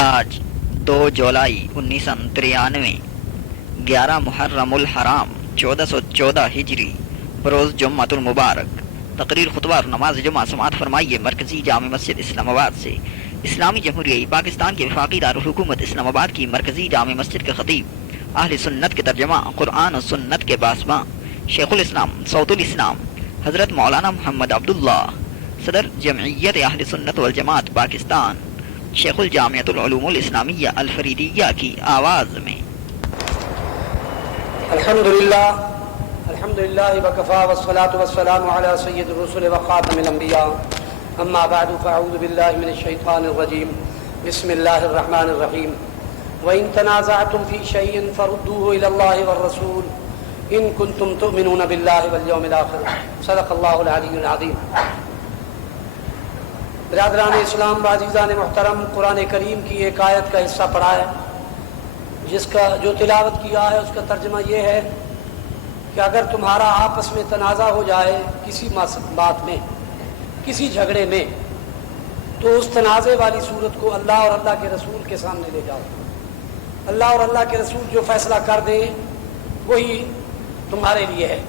آج 2 جولائی 1993، 11 محرم الحرام 1414 ہجری، بروز جمعۃ المبارک۔ تقریر، خطبہ اور نماز جمعہ سماعت فرمائیے مرکزی جامع مسجد اسلام آباد سے۔ اسلامی جمہوریہ پاکستان کے وفاقی دارالحکومت اسلام آباد کی مرکزی جامع مسجد کے خطیب، اہل سنت کے ترجمہ، قرآن و سنت کے پاسباں، شیخ الاسلام صوت الاسلام حضرت مولانا محمد عبداللہ، صدر جمعیت اہل سنت والجماعت پاکستان، شیخ الجامعۃ العلوم الاسلامیہ الفریدیہ کی آواز میں۔ الحمدللہ وکفا والصلاة والسلام علی سید الرسل وخاتم الانبیاء، اما بعد فاعوذ باللہ من الشیطان الرجیم، بسم اللہ الرحمن الرحیم۔ وَإِن تَنَازَعْتُمْ فِي شَيْءٍ فَرُدُّوهُ إِلَى اللَّهِ وَالرَّسُولِ إِن كُنتُمْ تُؤْمِنُونَ بِاللَّهِ وَالْيَوْمِ الْآخِرِ صدق اللہ العلی العظیم۔ برادران اسلام و عزیزان محترم، قرآن کریم کی ایک آیت کا حصہ پڑھا ہے، جس کا جو تلاوت کیا ہے اس کا ترجمہ یہ ہے کہ اگر تمہارا آپس میں تنازع ہو جائے کسی بات میں، کسی جھگڑے میں، تو اس تنازع والی صورت کو اللہ اور اللہ کے رسول کے سامنے لے جاؤ۔ اللہ اور اللہ کے رسول جو فیصلہ کر دیں وہی تمہارے لیے ہے۔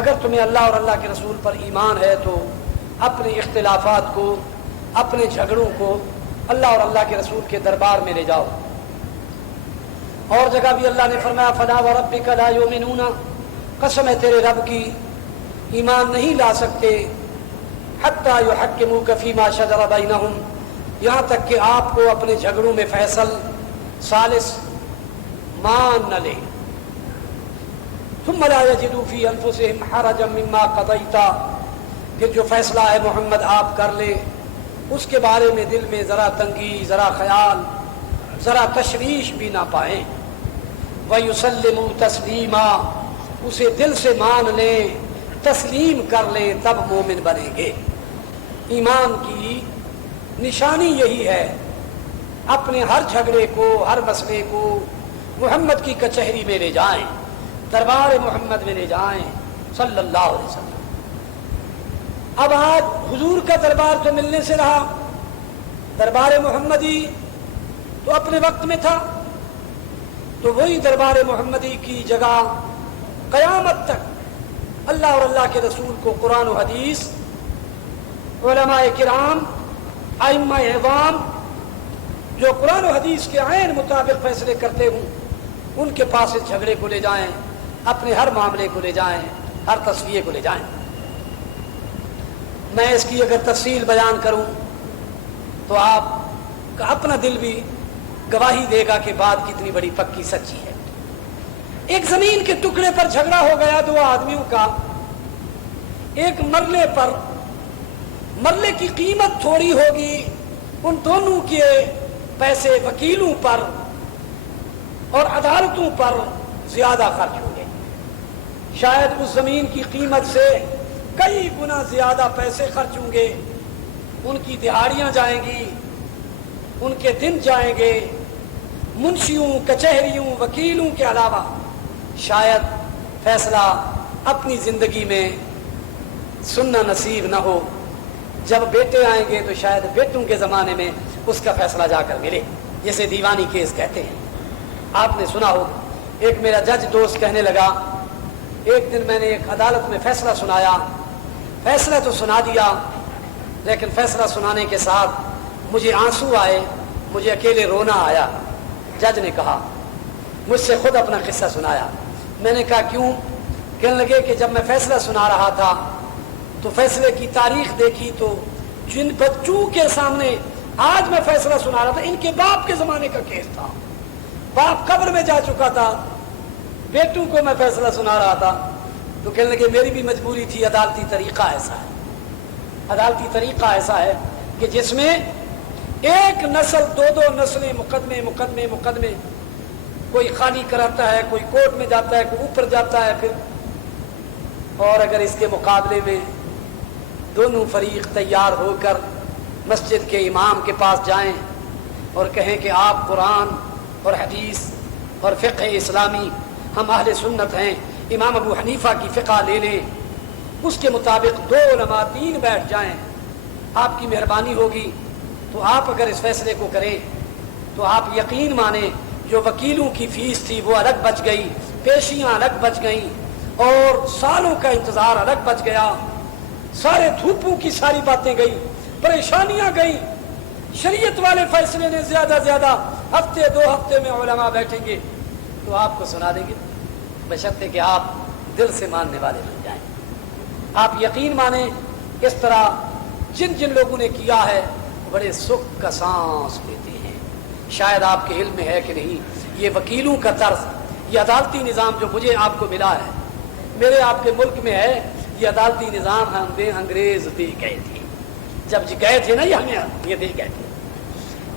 اگر تمہیں اللہ اور اللہ کے رسول پر ایمان ہے تو اپنے اختلافات کو، اپنے جھگڑوں کو اللہ اور اللہ کے رسول کے دربار میں لے جاؤ۔ اور جگہ بھی اللہ نے فرمایا فَلَا وَرَبِّكَ لَا يُؤْمِنُونَ، قسم ہے تیرے رب کی، ایمان نہیں لا سکتے حَتَّى يُحَكِّمُوكَ فِي مَا شَجَرَ بَيْنَهُمْ، یہاں تک کہ آپ کو اپنے جھگڑوں میں فیصل ثالث مان نہ لے، ثُمَّ لَا يَجِدُوا فِي أَنفُسِهِمْ حَرَجًا مِّمَّا قَضَيْتَ، کہ جو فیصلہ ہے محمد آپ کر لیں اس کے بارے میں دل میں ذرا تنگی، ذرا خیال، ذرا تشویش بھی نہ پائیں۔ وَيُسَلِّمُوا تَسْلِيمًا، اسے دل سے مان لیں، تسلیم کر لیں، تب مومن بنیں گے۔ ایمان کی نشانی یہی ہے، اپنے ہر جھگڑے کو، ہر مسئلے کو محمد کی کچہری میں لے جائیں، دربار محمد میں لے جائیں صلی اللہ علیہ وسلم۔ اب آج حضور کا دربار تو ملنے سے رہا، دربار محمدی تو اپنے وقت میں تھا، تو وہی دربار محمدی کی جگہ قیامت تک اللہ اور اللہ کے رسول کو قرآن و حدیث، علماء کرام، ائمہ اعظام جو قرآن و حدیث کے عین مطابق فیصلے کرتے ہوں، ان کے پاس اس جھگڑے کو لے جائیں، اپنے ہر معاملے کو لے جائیں، ہر تصفیے کو لے جائیں۔ میں اس کی اگر تفصیل بیان کروں تو آپ کا اپنا دل بھی گواہی دے گا کہ بات کتنی بڑی پکی سچی ہے۔ ایک زمین کے ٹکڑے پر جھگڑا ہو گیا دو آدمیوں کا، ایک مرلے پر، مرلے کی قیمت تھوڑی ہوگی، ان دونوں کے پیسے وکیلوں پر اور عدالتوں پر زیادہ خرچ ہوں گے، شاید اس زمین کی قیمت سے کئی گنا زیادہ پیسے خرچ ہوں گے، ان کی دہاڑیاں جائیں گی، ان کے دن جائیں گے، منشیوں، کچہریوں، وکیلوں کے علاوہ شاید فیصلہ اپنی زندگی میں سننا نصیب نہ ہو۔ جب بیٹے آئیں گے تو شاید بیٹوں کے زمانے میں اس کا فیصلہ جا کر ملے، جسے دیوانی کیس کہتے ہیں۔ آپ نے سنا ہو، ایک میرا جج دوست کہنے لگا، ایک دن میں نے ایک عدالت میں فیصلہ سنایا، فیصلہ تو سنا دیا لیکن فیصلہ سنانے کے ساتھ مجھے آنسو آئے، مجھے اکیلے رونا آیا۔ جج نے کہا، مجھ سے خود اپنا قصہ سنایا۔ میں نے کہا کیوں؟ کہنے لگے کہ جب میں فیصلہ سنا رہا تھا تو فیصلے کی تاریخ دیکھی تو جن بچوں کے سامنے آج میں فیصلہ سنا رہا تھا ان کے باپ کے زمانے کا کیس تھا، باپ قبر میں جا چکا تھا، بیٹوں کو میں فیصلہ سنا رہا تھا۔ تو کہنے لگے میری بھی مجبوری تھی، عدالتی طریقہ ایسا ہے، عدالتی طریقہ ایسا ہے کہ جس میں ایک نسل دو نسلیں مقدمے، کوئی خالی کراتا ہے، کوئی کورٹ میں جاتا ہے، کوئی اوپر جاتا ہے پھر، اور اگر اس کے مقابلے میں دونوں فریق تیار ہو کر مسجد کے امام کے پاس جائیں اور کہیں کہ آپ قرآن اور حدیث اور فقہ اسلامی، ہم اہل سنت ہیں، امام ابو حنیفہ کی فقہ لے لیں، اس کے مطابق دو علماء دین بیٹھ جائیں، آپ کی مہربانی ہوگی تو آپ اگر اس فیصلے کو کریں تو آپ یقین مانیں جو وکیلوں کی فیس تھی وہ الگ بچ گئی، پیشیاں الگ بچ گئیں، اور سالوں کا انتظار الگ بچ گیا، سارے دھوپوں کی ساری باتیں گئی، پریشانیاں گئیں۔ شریعت والے فیصلے نے زیادہ زیادہ ہفتے 2 ہفتے میں علماء بیٹھیں گے تو آپ کو سنا دیں گے، بشرطے کہ آپ دل سے ماننے والے بن جائیں۔ آپ یقین مانیں اس طرح جن جن لوگوں نے کیا ہے بڑے سکھ کا سانس لیتے ہیں۔ شاید آپ کے علم میں ہے کہ نہیں، یہ وکیلوں کا طرز، یہ عدالتی نظام جو مجھے آپ کو ملا ہے، میرے آپ کے ملک میں ہے، یہ عدالتی نظام ہمیں انگریز دے گئے تھے۔ جب گئے تھے نا یہ ہمیں یہ دے گئے تھے۔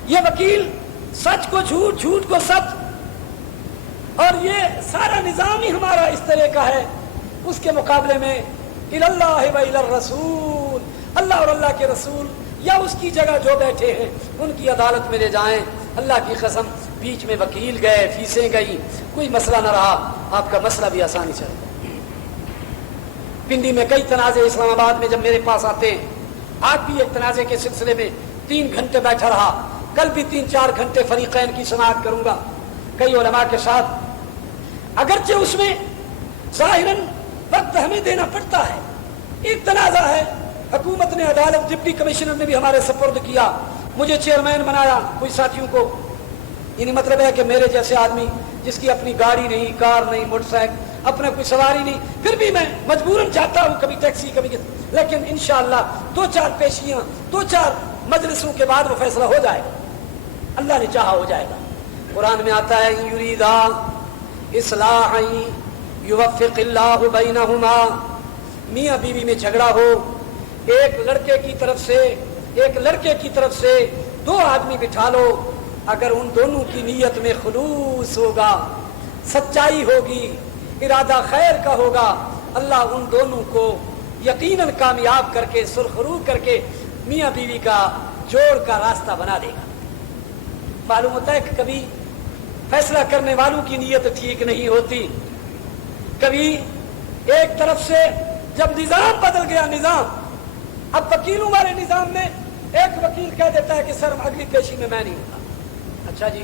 یہ وکیل سچ کو جھوٹ، جھوٹ کو سچ، اور یہ سارا نظام ہی ہمارا اس طرح کا ہے۔ اس کے مقابلے میں اللہ و الرسول، اللہ اور اللہ کے رسول یا اس کی جگہ جو بیٹھے ہیں ان کی عدالت میں لے جائیں، اللہ کی قسم بیچ میں وکیل گئے، فیسیں گئی، کوئی مسئلہ نہ رہا، آپ کا مسئلہ بھی آسانی چل گیا۔ پنڈی میں کئی تنازع، اسلام آباد میں جب میرے پاس آتے ہیں، آج بھی ایک تنازع کے سلسلے میں 3 گھنٹے بیٹھا رہا، کل بھی 3-4 گھنٹے فریقین کی سماعت کروں گا کئی علماء کے ساتھ۔ اگرچہ اس میں ظاہراً وقت ہمیں دینا پڑتا ہے، ایک تنازع ہے، حکومت نے، عدالت، ڈپٹی کمشنر نے بھی ہمارے سپرد کیا، مجھے چیئرمین بنایا، کوئی ساتھیوں کو، یعنی مطلب ہے کہ میرے جیسے آدمی جس کی اپنی گاڑی نہیں، کار نہیں، موٹر سائیکل، اپنا کوئی سواری نہیں، پھر بھی میں مجبوراً جاتا ہوں، کبھی ٹیکسی کبھی، لیکن انشاءاللہ 2-4 پیشیاں، 2-4 مجلسوں کے بعد وہ فیصلہ ہو جائے گا، اللہ نے چاہا ہو جائے گا۔ قرآن میں آتا ہے یریدا اصلاحا یوفق اللہ بینہما، میاں بیوی میں جھگڑا ہو، ایک لڑکے کی طرف سے ایک لڑکے کی طرف سے 2 آدمی بٹھا لو، اگر ان دونوں کی نیت میں خلوص ہوگا، سچائی ہوگی، ارادہ خیر کا ہوگا، اللہ ان دونوں کو یقیناً کامیاب کر کے، سرخرو کر کے میاں بیوی کا جوڑ کا راستہ بنا دے گا۔ معلوم ہوتا ہے کہ کبھی فیصلہ کرنے والوں کی نیت ٹھیک نہیں ہوتی، کبھی ایک طرف سے جب نظام بدل گیا، نظام اب وکیلوں والے نظام میں ایک وکیل کہہ دیتا ہے کہ سر اگلی پیشی میں نہیں ہوگا، اچھا جی،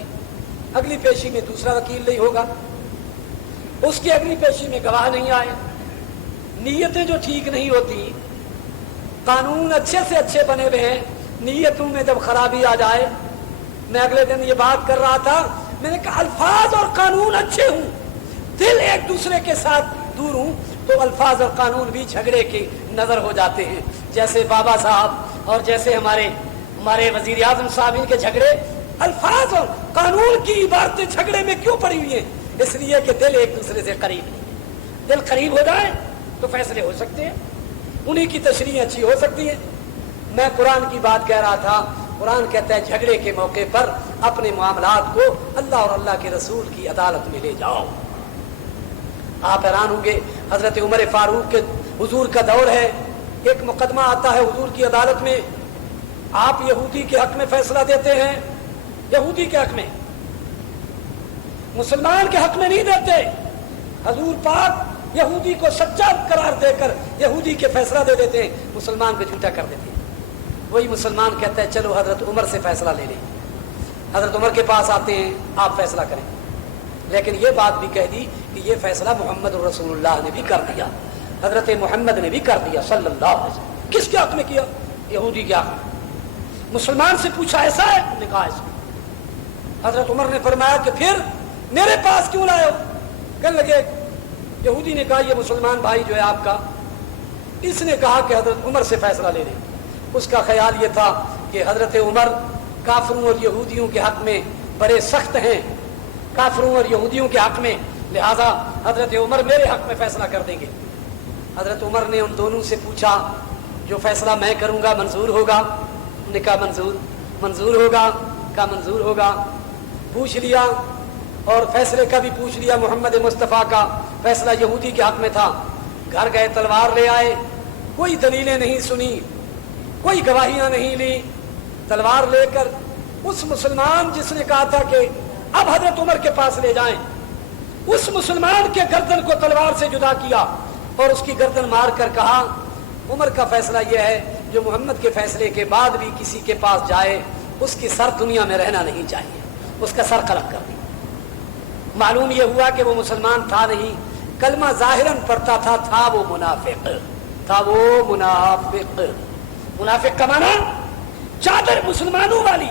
اگلی پیشی میں دوسرا وکیل نہیں ہوگا، اس کی اگلی پیشی میں گواہ نہیں آئے، نیتیں جو ٹھیک نہیں ہوتی، قانون اچھے سے اچھے بنے ہوئے ہیں، نیتوں میں جب خرابی آ جائے۔ میں اگلے دن یہ بات کر رہا تھا، میں نے کہا الفاظ اور قانون اچھے ہوں، دل ایک دوسرے کے ساتھ دور ہوں تو الفاظ اور قانون بھی جھگڑے کی نظر ہو جاتے ہیں، جیسے بابا صاحب اور جیسے ہمارے وزیر اعظم صاحب، ان کے جھگڑے الفاظ اور قانون کی عبارتیں جھگڑے میں کیوں پڑی ہوئی ہیں؟ اس لیے کہ دل ایک دوسرے سے قریب نہیں، دل قریب ہو جائے تو فیصلے ہو سکتے ہیں، انہی کی تشریح اچھی ہو سکتی ہے۔ میں قرآن کی بات کہہ رہا تھا، قرآن کہتا ہے جھگڑے کے موقع پر اپنے معاملات کو اللہ اور اللہ کے رسول کی عدالت میں لے جاؤ۔ آپ حیران ہوں گے، حضرت عمر فاروق کے حضور کا دور ہے، ایک مقدمہ آتا ہے حضور کی عدالت میں، آپ یہودی کے حق میں فیصلہ دیتے ہیں، یہودی کے حق میں، مسلمان کے حق میں نہیں دیتے۔ حضور پاک یہودی کو سچا قرار دے کر یہودی کے فیصلہ دے دیتے ہیں، مسلمان کو جھوٹا کر دیتے ہیں۔ وہی مسلمان کہتا ہے چلو حضرت عمر سے فیصلہ لے لیں، حضرت عمر کے پاس آتے ہیں، آپ فیصلہ کریں، لیکن یہ بات بھی کہہ دی کہ یہ فیصلہ محمد رسول اللہ نے بھی کر دیا، حضرت محمد نے بھی کر دیا صلی اللہ علیہ وسلم۔ کس کے حق میں کیا؟ یہودی کے حق میں۔ مسلمان سے پوچھا ایسا ہے؟ نے کہا ایسا۔ حضرت عمر نے فرمایا کہ پھر میرے پاس کیوں لائے ہو؟ کہنے لگے، یہودی نے کہا یہ مسلمان بھائی جو ہے آپ کا، اس نے کہا کہ حضرت عمر سے فیصلہ لے لیں۔ اس کا خیال یہ تھا کہ حضرت عمر کافروں اور یہودیوں کے حق میں بڑے سخت ہیں، کافروں اور یہودیوں کے حق میں، لہذا حضرت عمر میرے حق میں فیصلہ کر دیں گے۔ حضرت عمر نے ان دونوں سے پوچھا جو فیصلہ میں کروں گا منظور ہوگا؟ انہوں نے کہا منظور ہوگا، کہا منظور ہوگا۔ پوچھ لیا اور فیصلے کا بھی پوچھ لیا، محمد مصطفیٰ کا فیصلہ یہودی کے حق میں تھا۔ گھر گئے، تلوار لے آئے، کوئی دلیلیں نہیں سنی، کوئی گواہیاں نہیں لی، تلوار لے کر اس مسلمان جس نے کہا تھا کہ اب حضرت عمر کے پاس لے جائیں، اس مسلمان کے گردن کو تلوار سے جدا کیا اور اس کی گردن مار کر کہا عمر کا فیصلہ یہ ہے جو محمد کے فیصلے کے بعد بھی کسی کے پاس جائے اس کی سر دنیا میں رہنا نہیں چاہیے، اس کا سر قلم کر دیا. معلوم یہ ہوا کہ وہ مسلمان تھا نہیں, کلمہ ظاہراً پڑھتا تھا وہ منافق تھا. وہ منافق, منافق کا معنی چادر مسلمانوں والی,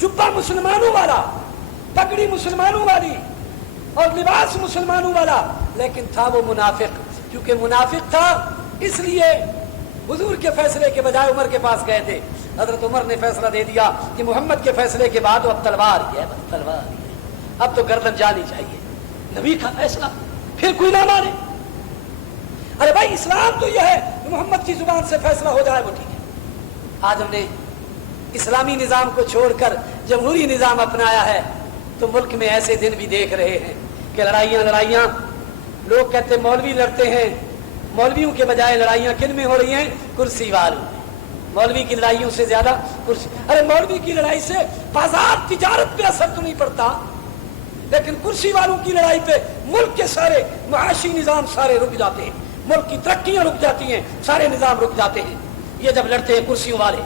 جبہ مسلمانوں والا, پگڑی مسلمانوں والی اور لباس مسلمانوں والا, لیکن تھا وہ منافق. کیونکہ منافق تھا اس لیے حضور کے فیصلے کے بجائے عمر کے پاس گئے تھے. حضرت عمر نے فیصلہ دے دیا کہ محمد کے فیصلے کے بعد اب تلوار ہی ہے, تلوار ہی ہے, اب تو گردن جانی چاہیے. نبی کا فیصلہ پھر کوئی نہ مانے. ارے بھائی اسلام تو یہ ہے کہ محمد کی زبان سے فیصلہ ہو جائے وہ ٹھیک ہے. آج ہم نے اسلامی نظام کو چھوڑ کر جمہوری نظام اپنایا ہے تو ملک میں ایسے دن بھی دیکھ رہے ہیں کہ لڑائیاں لوگ کہتے ہیں مولوی لڑتے ہیں. مولویوں کے بجائے لڑائیاں کن میں ہو رہی ہیں؟ کرسی والوں میں. مولوی کی لڑائیوں سے زیادہ کرسی. ارے مولوی کی لڑائی سے بازار تجارت پہ اثر تو نہیں پڑتا, لیکن کرسی والوں کی لڑائی پہ ملک کے سارے معاشی نظام سارے رک جاتے ہیں, ملک کی ترقیاں رک جاتی ہیں, سارے نظام رک جاتے ہیں. یہ جب لڑتے ہیں کرسیوں والے,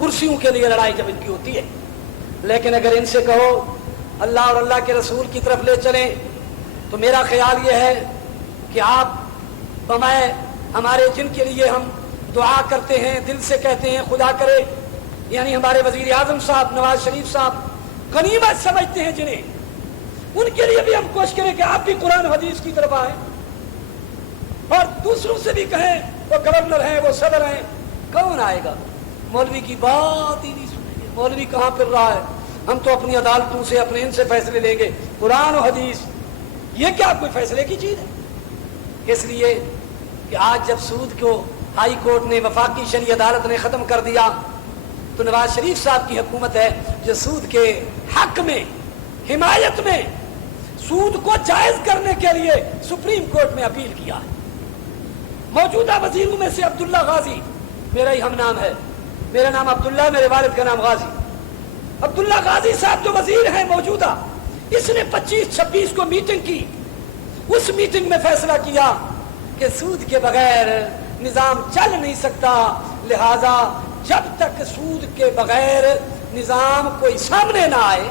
کرسیوں کے لیے لڑائی جب ان کی ہوتی ہے. لیکن اگر ان سے کہو اللہ اور اللہ کے رسول کی طرف لے چلیں تو میرا خیال یہ ہے کہ آپ بمائے ہمارے جن کے لیے ہم دعا کرتے ہیں, دل سے کہتے ہیں خدا کرے, یعنی ہمارے وزیر اعظم صاحب نواز شریف صاحب غنیمت سمجھتے ہیں جنہیں, ان کے لیے بھی ہم کوشش کریں کہ آپ بھی قرآن حدیث کی طرف آئیں اور دوسروں سے بھی کہیں. وہ گورنر ہیں, وہ صدر ہیں, کون آئے گا؟ مولوی کی بات ہی نہیں سنیں گے. مولوی کہاں پھر رہا ہے؟ ہم تو اپنی عدالتوں سے اپنے ان سے فیصلے لیں گے. قرآن و حدیث یہ کیا کوئی فیصلے کی چیز ہے؟ اس لیے کہ آج جب سود کو ہائی کورٹ نے, وفاقی شرعی عدالت نے ختم کر دیا تو نواز شریف صاحب کی حکومت ہے جو سود کے حق میں, حمایت میں, سود کو جائز کرنے کے لیے سپریم کورٹ میں اپیل کیا ہے. موجودہ وزیروں میں سے عبداللہ غازی میرا ہی ہم نام ہے, میرا نام عبداللہ, میرے والد کا نام غازی. عبداللہ غازی صاحب جو وزیر ہیں موجودہ, اس نے 25-26 کو میٹنگ کی. اس میٹنگ میں فیصلہ کیا کہ سود کے بغیر نظام چل نہیں سکتا, لہذا جب تک سود کے بغیر نظام کوئی سامنے نہ آئے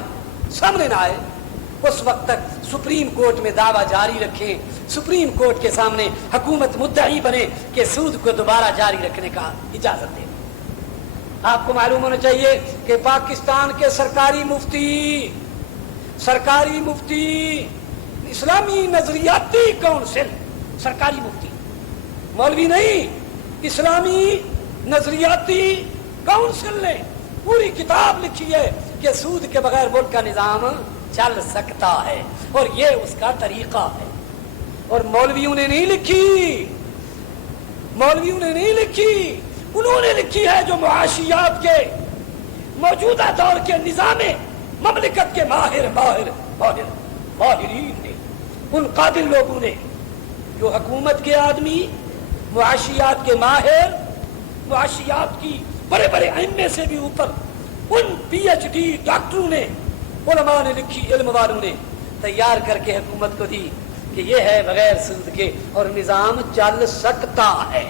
اس وقت تک سپریم کورٹ میں دعویٰ جاری رکھیں, سپریم کورٹ کے سامنے حکومت مدعی بنے کہ سود کو دوبارہ جاری رکھنے کا اجازت دے. آپ کو معلوم ہونا چاہیے کہ پاکستان کے سرکاری مفتی اسلامی نظریاتی کونسل, سرکاری مفتی, مولوی نہیں, اسلامی نظریاتی کونسل نے پوری کتاب لکھی ہے کہ سود کے بغیر ملک کا نظام چل سکتا ہے اور یہ اس کا طریقہ ہے. اور مولویوں نے نہیں لکھی, انہوں نے لکھی ہے جو معاشیات کے موجودہ دور کے نظام مملکت کے ماہرین نے, ان قابل لوگوں نے, جو حکومت کے آدمی, معاشیات کے ماہر, معاشیات کی بڑے بڑے ائمے سے بھی اوپر ان PhD ڈاکٹروں نے, علماء نے لکھی, علم والوں نے تیار کر کے حکومت کو دی کہ یہ ہے بغیر سود کے اور نظام چل سکتا ہے.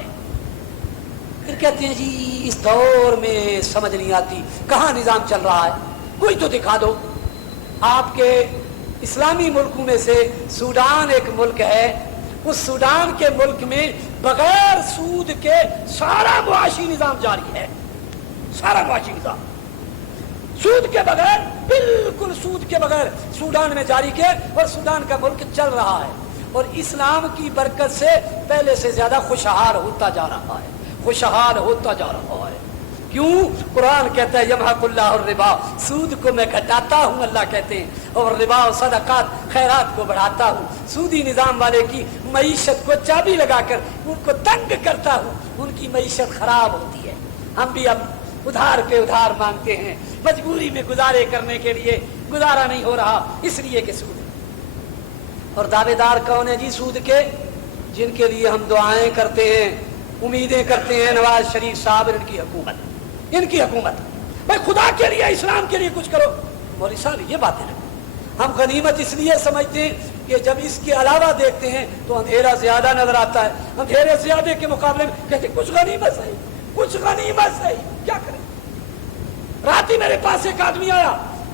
پھر کہتے ہیں جی اس دور میں سمجھ نہیں آتی کہاں نظام چل رہا ہے, کوئی تو دکھا دو. آپ کے اسلامی ملکوں میں سے سوڈان ایک ملک ہے, اس سوڈان کے ملک میں بغیر سود کے سارا معاشی نظام جاری ہے, سارا معاشی نظام سود کے بغیر, بالکل سود کے بغیر سوڈان میں جاری کیا, اور سوڈان کا ملک چل رہا ہے اور اسلام کی برکت سے پہلے سے زیادہ خوشحال ہوتا جا رہا ہے. کیوں؟ قرآن کہتا ہے یمحق اللہ الربا, سود کو میں گھٹاتا ہوں, اللہ کہتے ہیں, اور ربا و صدقات خیرات کو بڑھاتا ہوں. سودی نظام والے کی معیشت کو چابی لگا کر ان کو تنگ کرتا ہوں, ان کی معیشت خراب ہوتی ہے. ہم بھی اب ادھار پہ ادھار مانگتے ہیں, مجبوری میں گزارے کرنے کے لیے, گزارا نہیں ہو رہا اس لیے کہ سود. اور دعوے دار کون ہیں جی سود کے؟ جن کے لیے ہم دعائیں کرتے ہیں, امیدیں کرتے ہیں, نواز شریف صاحب, ان کی حکومت. بھائی خدا کے لیے, اسلام کے لیے کچھ کرو. مولوی صاحب یہ باتیں رکھو, ہم غنیمت اس لیے سمجھتے ہیں کہ جب اس کے علاوہ دیکھتے ہیں تو اندھیرا زیادہ نظر آتا ہے. اندھیرے زیادہ کے مقابلے میں کہتے ہیں کچھ غنیمت صحیح, کیا کریں. رات ہی میرے پاس ایک آدمی آیا,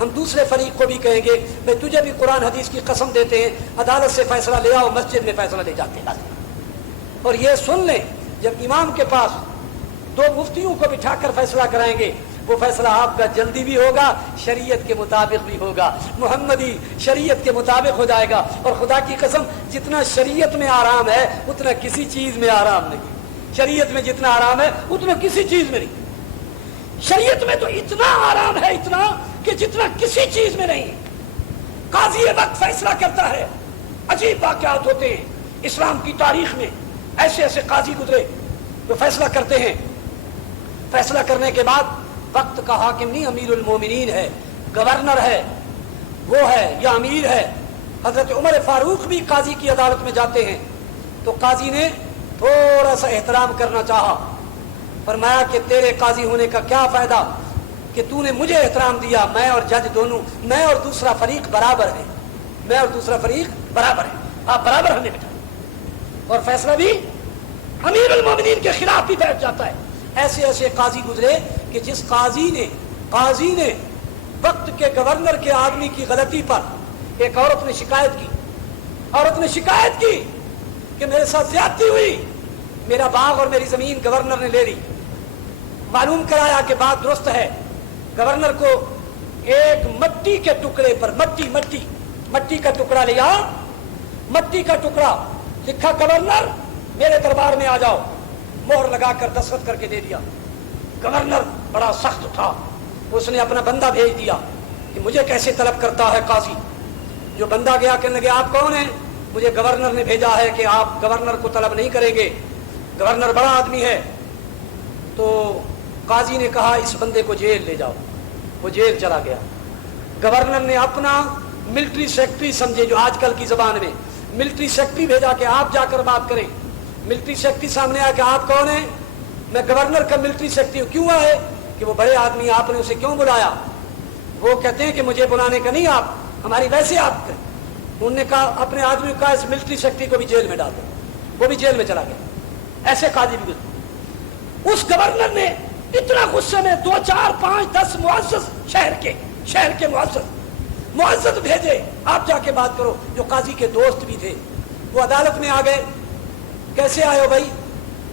ہم دوسرے فریق کو بھی کہیں گے بھائی تجھے بھی قرآن حدیث کی قسم دیتے ہیں، عدالت سے فیصلہ لے آؤ، مسجد میں فیصلہ لے جاتے ہیں. اور یہ سن لیں جب امام کے پاس دو مفتیوں کو بٹھا کر فیصلہ کرائیں گے، وہ فیصلہ آپ کا جلدی بھی ہوگا، شریعت کے مطابق بھی ہوگا، محمدی شریعت کے مطابق ہو جائے گا. اور خدا کی قسم جتنا شریعت میں آرام ہے اتنا کسی چیز میں آرام نہیں. شریعت میں جتنا آرام ہے اتنا کسی چیز میں نہیں. شریعت میں تو اتنا آرام ہے، اتنا کہ جتنا کسی چیز میں نہیں. قاضی وقت فیصلہ کرتا ہے، عجیب واقعات ہوتے ہیں اسلام کی تاریخ میں. ایسے ایسے قاضی گزرے جو فیصلہ کرتے ہیں. فیصلہ کرنے کے بعد وقت کا حاکم نہیں، امیر المومنین ہے، گورنر ہے، وہ ہے یا امیر ہے. حضرت عمر فاروق بھی قاضی کی عدالت میں جاتے ہیں تو قاضی نے تھوڑا سا احترام کرنا چاہا. فرمایا کہ تیرے قاضی ہونے کا کیا فائدہ کہ تو نے مجھے احترام دیا، میں اور جج دونوں، میں اور دوسرا فریق برابر ہے، میں اور دوسرا فریق برابر ہے، آپ برابر ہمیں بٹھائیں. اور فیصلہ بھی امیر المومنین کے خلاف بھی بیٹھ جاتا ہے. ایسے ایسے قاضی گزرے کہ جس قاضی نے وقت کے گورنر کے آدمی کی غلطی پر ایک عورت نے شکایت کی کہ میرے ساتھ زیادتی ہوئی، میرا باغ اور میری زمین گورنر نے لے لی. معلوم کرایا کہ بات درست ہے. گورنر کو ایک مٹی کے ٹکڑے پر مٹی کا ٹکڑا لیا، مٹی کا ٹکڑا لکھا گورنر میرے دربار میں آ جاؤ، مہر لگا کر دستخط کر کے دے دیا. گورنر بڑا سخت تھا، اس نے اپنا بندہ بھیج دیا کہ مجھے کیسے طلب کرتا ہے قاضی. جو بندہ گیا کہنے لگے آپ کون ہیں؟ مجھے گورنر نے بھیجا ہے کہ آپ گورنر کو طلب نہیں کریں گے، گورنر بڑا آدمی ہے. تو قاضی نے کہا اس بندے کو جیل لے جاؤ. وہ جیل چلا گیا. گورنر نے اپنا ملٹری سیکرٹری سمجھے، جو آج کل کی زبان میں ملٹری سیکرٹری بھیجا کہ آپ جا کر بات کریں. ملٹری سیکرٹری سامنے آیا کہ آپ کون ہیں؟ میں گورنر کا ملٹری سیکرٹری ہوں. کیوں آئے؟ کہ وہ بڑے آدمی، آپ نے اسے کیوں بلایا؟ وہ کہتے ہیں کہ مجھے بلانے کا نہیں، آپ ہماری ویسے آپ کریں. انہوں نے کہا اپنے آدمی کو کہا اس ملٹری سیکرٹری کو بھی جیل میں ڈال دو. وہ بھی جیل میں چلا گیا. ایسے قاضی بھی گزرے. اس گورنر نے اتنا غصے میں 2 4 5 10 معزز شہر کے معزز بھیجے، آپ جا کے بات کرو. جو قاضی کے دوست بھی تھے وہ عدالت میں آ گئے. کیسے آئے ہو بھائی؟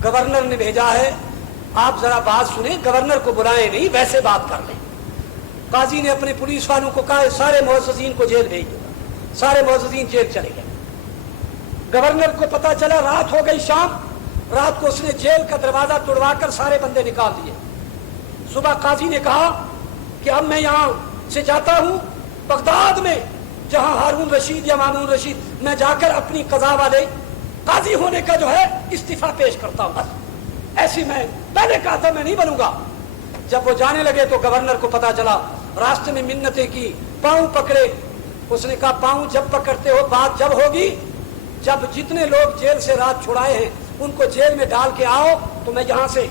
گورنر نے بھیجا ہے، آپ ذرا بات سنیں، گورنر کو بلائیں نہیں، ویسے بات کر لیں. قاضی نے اپنے پولیس والوں کو کہا سارے معززین کو جیل بھیج دو. سارے معززین جیل چلے گئے. گورنر کو پتا چلا رات ہو گئی شام. رات کو اس نے جیل کا دروازہ توڑوا کر سارے بندے نکال دیے. صبح قاضی نے کہا کہ اب میں یہاں سے جاتا ہوں بغداد میں جہاں ہارون رشید یا مامون رشید، میں جا کر اپنی قضا والے قاضی ہونے کا جو ہے استعفیٰ پیش کرتا ہوں. بس ایسی میں پہلے کہا تھا میں نہیں بنوں گا. جب وہ جانے لگے تو گورنر کو پتا چلا. راستے میں منتیں کی، پاؤں پکڑے. اس نے کہا پاؤں جب پکڑتے ہو بات جب ہوگی جب جتنے لوگ جیل سے رات چھڑائے ہیں ان کو جیل میں ڈال کے آؤ تو میں یہاں سے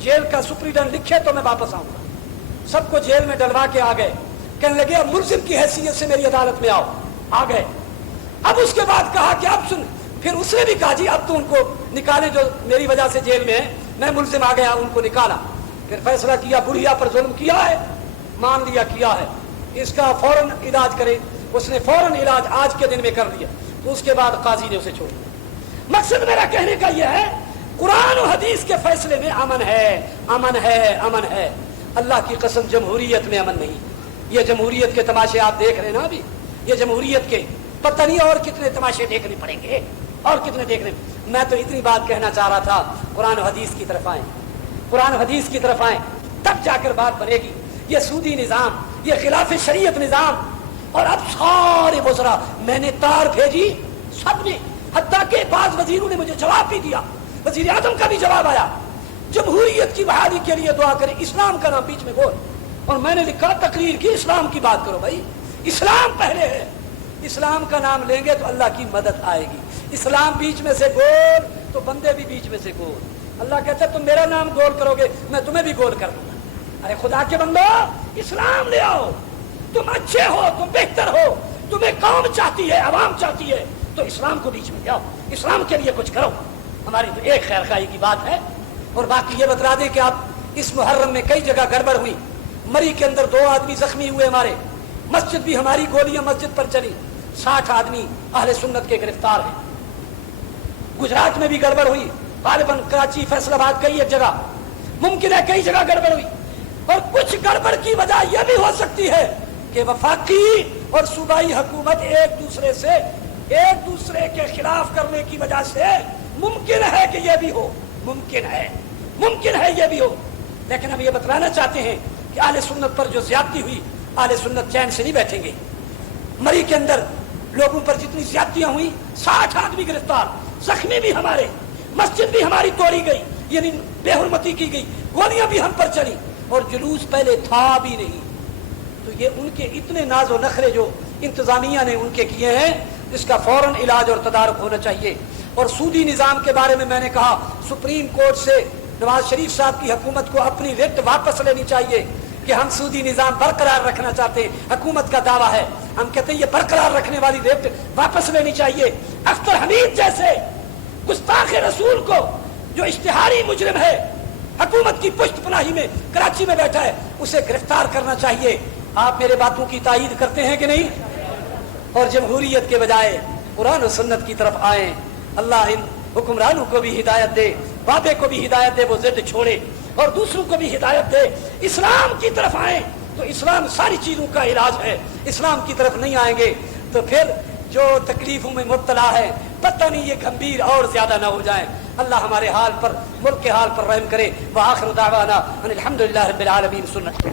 جیل کا سپریڈنٹ لکھے تو میں واپس آؤں گا. سب کو جیل میں ڈلوا کے آ گئے. کہنے لگے اب ملزم کی حیثیت سے میری عدالت میں آؤ. آ گئے. اب اس کے بعد کہا کہ اب سن، پھر اس نے بھی کہا جی اب تو ان کو نکالے جو میری وجہ سے جیل میں ہے، میں ملزم آ گیا، ان کو نکالا. پھر فیصلہ کیا بڑھیا پر ظلم کیا ہے، مان لیا کیا ہے، اس کا فوراً علاج کرے. اس نے فوراً علاج آج کے دن میں کر دیا. تو اس کے بعد قاضی نے اسے چھوڑ دیا. مقصد میرا کہنے کا یہ ہے قرآن و حدیث کے فیصلے میں امن ہے، امن ہے، امن ہے. اللہ کی قسم جمہوریت میں امن نہیں. یہ جمہوریت کے تماشے آپ دیکھ رہے ہیں نا ابھی، یہ جمہوریت کے پتہ نہیں اور کتنے تماشے دیکھنے پڑیں گے اور کتنے دیکھنے. میں تو اتنی بات کہنا چاہ رہا تھا، قرآن و حدیث کی طرف آئیں، قرآن و حدیث کی طرف آئیں، تب جا کر بات بنے گی. یہ سودی نظام، یہ خلاف شریعت نظام، اور اب سارے وزراء میں نے تار بھیجی سب نے، حتیٰ کہ بعض وزیروں نے مجھے جواب بھی دیا. وزیر اعظم کا بھی جواب آیا جمہوریت کی بحالی کے لیے دعا کریں، اسلام کا نام بیچ میں بول. اور میں نے لکھا تقریر کی اسلام کی بات کرو بھائی، اسلام پہلے ہے. اسلام کا نام لیں گے تو اللہ کی مدد آئے گی. اسلام بیچ میں سے گول تو بندے بھی بیچ میں سے گول. اللہ کہتا ہے تم میرا نام گول کرو گے میں تمہیں بھی گول کر دوں گا. ارے خدا کے بندو اسلام لے آؤ. تم اچھے ہو، تم بہتر ہو، تمہیں قوم چاہتی ہے، عوام چاہتی ہے، تو اسلام کو بیچ میں لاؤ، اسلام کے لیے کچھ کرو. ہماری تو ایک خیر خواہی کی بات ہے. اور باقی یہ بتلا دیں کہ آپ اس محرم میں کئی جگہ گڑبڑ ہوئی. مری کے اندر 2 آدمی زخمی ہوئے ہمارے. مسجد بھی ہماری گولیاں مسجد پر چلی, 60 آدمی اہل سنت کے گرفتار ہیں. گجرات میں بھی گڑبڑ ہوئی, غالباً کراچی, فیصل آباد, کئی ایک جگہ, ممکن ہے کئی جگہ گڑبڑ ہوئی. اور کچھ گڑبڑ کی وجہ یہ بھی ہو سکتی ہے کہ وفاقی اور صوبائی حکومت ایک دوسرے کے خلاف کرنے کی وجہ سے ممکن ہے کہ یہ بھی ہو, ممکن ہے یہ بھی ہو. لیکن ہم یہ بتلانا چاہتے ہیں کہ اہل سنت پر جو زیادتی ہوئی, اہل سنت چین سے نہیں بیٹھیں گے. مری کے اندر لوگوں پر جتنی زیادتیاں ہوئی, 60 آدمی گرفتار, زخمی بھی ہمارے, مسجد بھی ہماری توڑی گئی, یعنی بے حرمتی کی گئی, گولیاں بھی ہم پر چلی, اور جلوس پہلے تھا بھی نہیں. تو یہ ان کے اتنے ناز و نخرے جو انتظامیہ نے ان کے کیے ہیں, اس کا فوراً علاج اور تدارک ہونا چاہیے. اور سودی نظام کے بارے میں نے کہا, سپریم کورٹ سے نواز شریف صاحب کی حکومت کو اپنی ریٹ واپس لینی چاہیے کہ ہم سودی نظام برقرار رکھنا چاہتے ہیں. حکومت کا دعویٰ ہے, ہم کہتے ہیں یہ برقرار رکھنے والی ریٹ واپس لینی چاہیے. اختر حمید جیسے گستاخ رسول کو, جو اشتہاری مجرم ہے, حکومت کی پشت پناہی میں کراچی میں بیٹھا ہے, اسے گرفتار کرنا چاہیے. آپ میرے باتوں کی تائید کرتے ہیں کہ نہیں؟ اور جمہوریت کے بجائے قرآن و سنت کی طرف آئیں. اللہ ان حکمرانوں کو بھی ہدایت دے, بابے کو بھی ہدایت دے, وہ ضد چھوڑے, اور دوسروں کو بھی ہدایت دے. اسلام کی طرف آئیں تو اسلام ساری چیزوں کا علاج ہے. اسلام کی طرف نہیں آئیں گے تو پھر جو تکلیفوں میں مبتلا ہے, پتہ نہیں یہ گمبھیر اور زیادہ نہ ہو جائیں. اللہ ہمارے حال پر, ملک کے حال پر رحم کرے. وآخر دعوانا ان الحمدللہ رب العالمین. سنت